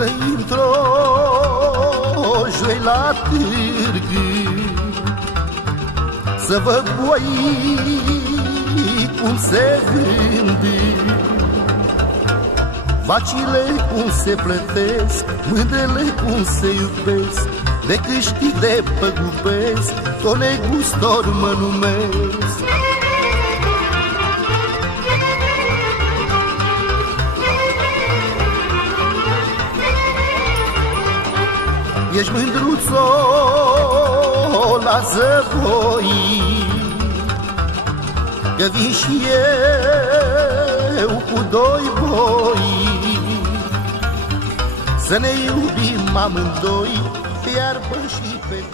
să intru joi la târg, să văd boii cum se vând, vacile cum se plătesc, mândrele cum se iubesc, de câștig de păgubesc, tot negustor mă numesc. Ești mândruțo la zăvoi, că vin și eu cu doi boi, să ne iubim amândoi, pe iarbă și pe